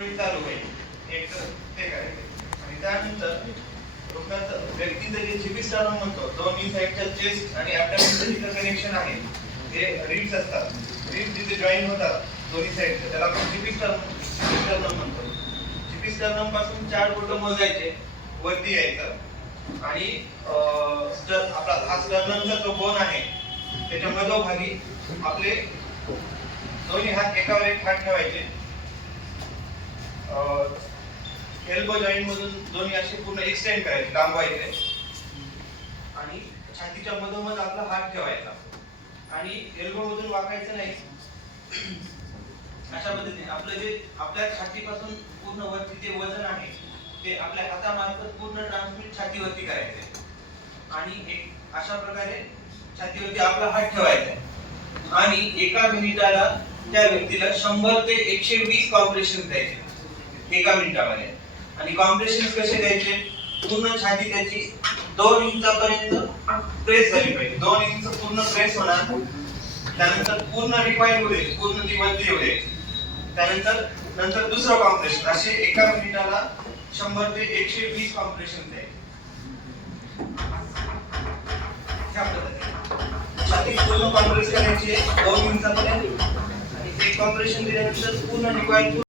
चालू होईल एक ते करायचे आणि त्यानंतर रुग्णाचं व्यक्तीचं जे जीपी स्टार म्हणतो दोन्ही साईडच्या चेस्ट आणि ॲब्डोमेनचं जिथं कनेक्शन आहे ते रिब्स असतात. रिब्स जिथे जॉईन होतात दोन्ही साईडचे त्याला आपण जीपी स्टार म्हणतो. जीपी स्टार पासून 4 बोट मोजायचे वरती यायचं आणि आपला हा स्टर्नमचा जो बोन आहे त्याच्या मधोभागी आपले दोन्ही हात एकावर एक हात ठेवायचे. एल्बो जॉईंट मधून दोन्ही असे पूर्ण एक्सटेंड करायचे लांबवायचे आणि छातीच्या मधोमध आपला हात ठेवायचा आणि एल्बो मधून वाकायचं नाही. अशा पद्धतीने आपलं जे आपल्या छातीपासून पूर्ण वरती जे वजन आहे ते आपल्या हातामार्फत पूर्ण ट्रान्समिट छातीवरती करायचे आणि अशा प्रकारे छातीवरती आपला हात ठेवायचा आणि एका मिनिटाला त्या व्यक्तीला 100 ते 120 कॉम्प्रेशन द्यायचे एका मिनिटामध्ये. आणि कॉम्प्रेशन कसे द्यायचे? पूर्ण छाती त्याची 2 इंचापर्यंत प्रेस झाली पाहिजे. 2 इंच पूर्ण प्रेस होणार. त्यानंतर पूर्ण रिक्वायर्ड होईल, पूर्ण ती वरती होईल. त्यानंतर दुसरं कॉम्प्रेशन. असे एका मिनिटाला 100 ते 120 कॉम्प्रेशन द्यायचे. छाती पूर्ण कॉम्प्रेस करायची 2 इंचापर्यंत आणि एक कॉम्प्रेशन दिल्यानंतर पूर्ण रिक्वायर्ड